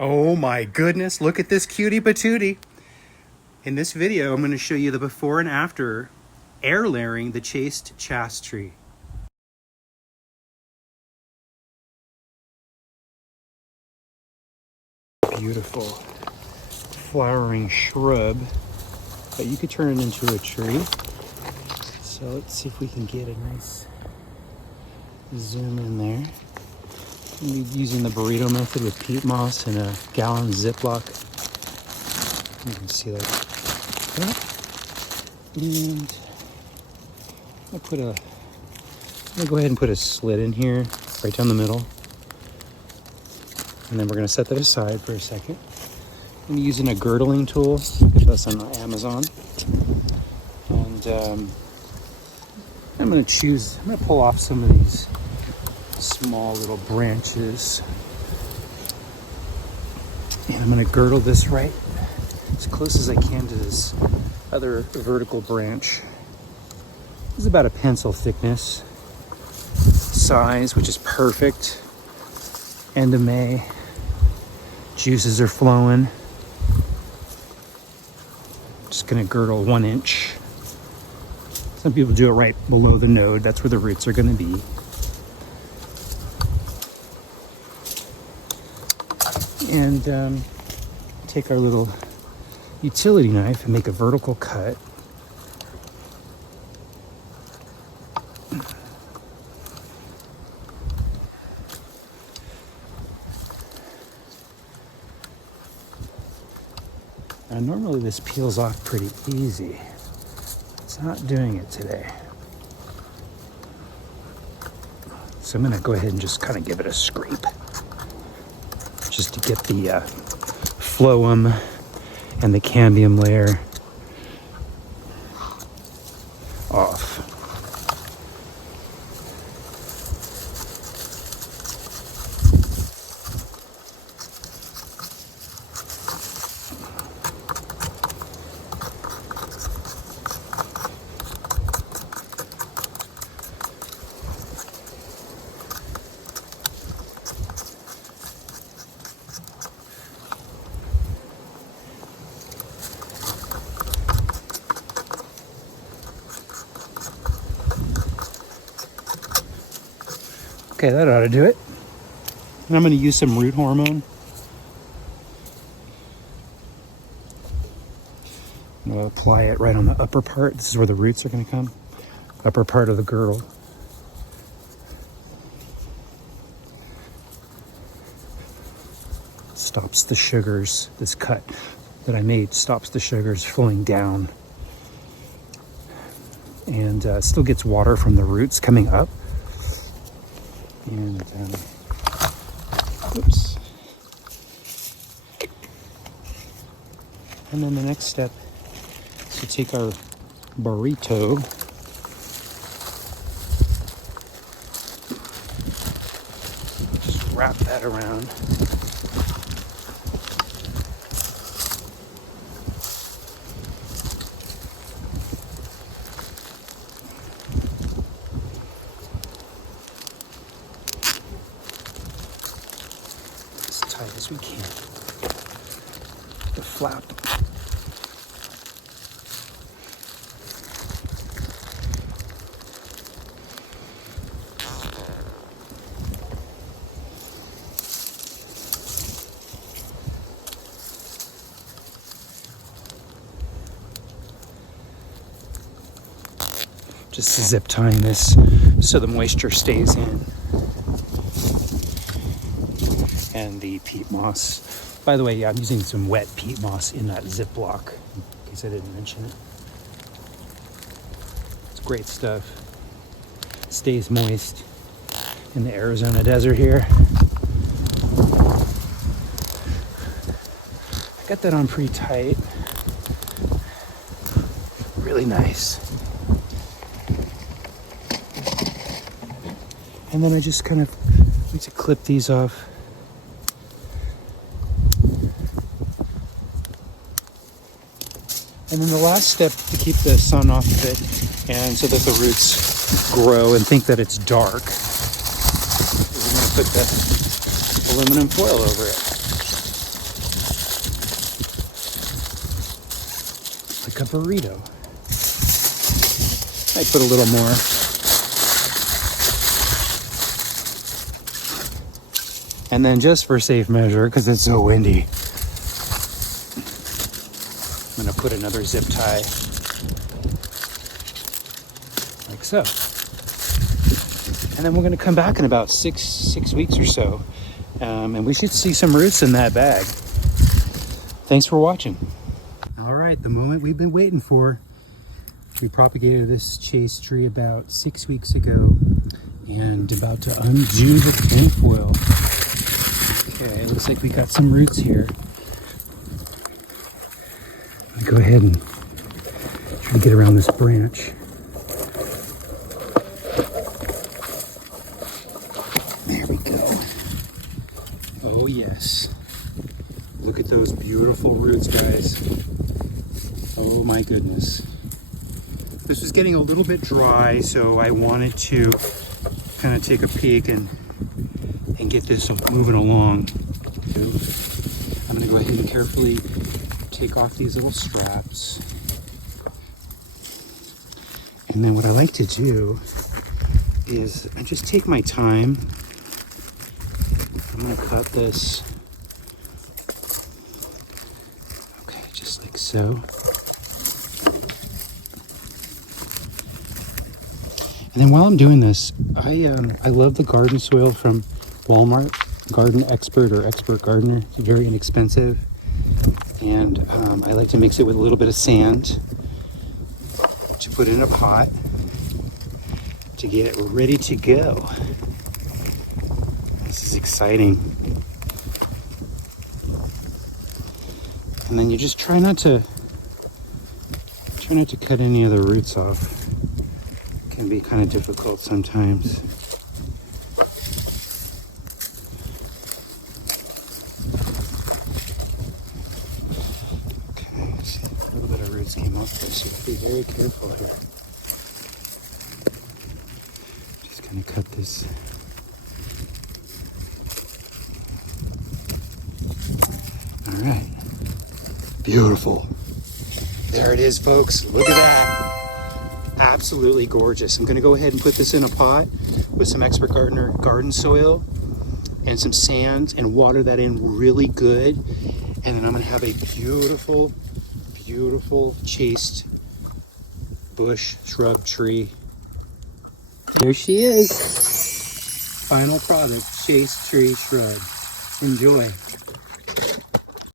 Oh my goodness, look at this cutie patootie. In this video, I'm going to show you the before and after air layering the chaste tree. Beautiful flowering shrub, but you could turn it into a tree. So let's see if we can get a nice zoom in there. I'm using the burrito method with peat moss in a gallon Ziploc. You can see that. And I'm gonna go ahead and put a slit in here, right down the middle. And then we're gonna set that aside for a second. I'm using a girdling tool, get this on Amazon. And I'm gonna pull off some of these small little branches. And I'm gonna girdle this right as close as I can to this other vertical branch. This is about a pencil thickness size, which is perfect. End of May. Juices are flowing. Just gonna girdle 1 inch. Some people do it right below the node. That's where the roots are gonna be. And take our little utility knife and make a vertical cut. Now, normally this peels off pretty easy. It's not doing it today. So I'm gonna go ahead and just kind of give it a scrape, just to get the phloem and the cambium layer off. Okay, that ought to do it. And I'm going to use some root hormone. I'm going to apply it right on the upper part. This is where the roots are going to come. Upper part of the girdle. Stops the sugars. This cut that I made stops the sugars flowing down. And still gets water from the roots coming up. And oops. And then the next step is to take our burrito, just wrap that around. Tight as we can. The flap. Just zip tying this so the moisture stays in. And the peat moss. By the way, yeah, I'm using some wet peat moss in that Ziploc, in case I didn't mention it. It's great stuff. Stays moist in the Arizona desert here. I got that on pretty tight. Really nice. And then I just kind of need to clip these off. And then the last step to keep the sun off of it and so that the roots grow and think that it's dark is I'm going to put the aluminum foil over it. like a burrito. I put a little more. And then just for safe measure, because it's so windy, I'm gonna put another zip tie, like so. And then we're gonna come back in about six weeks or so. And we should see some roots in that bag. Thanks for watching. All right, the moment we've been waiting for. We propagated this chaste tree about 6 weeks ago and about to undo the tinfoil. Okay, looks like we got some roots here. I'll go ahead and try to get around this branch. There we go. Oh yes. Look at those beautiful roots, guys. Oh my goodness. This was getting a little bit dry, so I wanted to kind of take a peek and get this moving along. I'm going to go ahead and carefully take off these little straps. And then what I like to do is I just take my time. I'm going to cut this. Okay, just like so. And then while I'm doing this, I love the garden soil from Walmart, Garden Expert or Expert Gardener. It's very inexpensive. And I like to mix it with a little bit of sand to put in a pot to get ready to go. This is exciting. And then you just try not to cut any of the roots off. Can be kind of difficult sometimes. Okay, see, a little bit of roots came off there, so you have to be very careful here. Just gonna cut this. All right, beautiful. There it is, folks. Look at that. Absolutely gorgeous. I'm going to go ahead and put this in a pot with some Expert Gardener garden soil and some sand and water that in really good. And then I'm going to have a beautiful, beautiful chaste bush shrub tree. There she is. Final product, chaste tree shrub. Enjoy.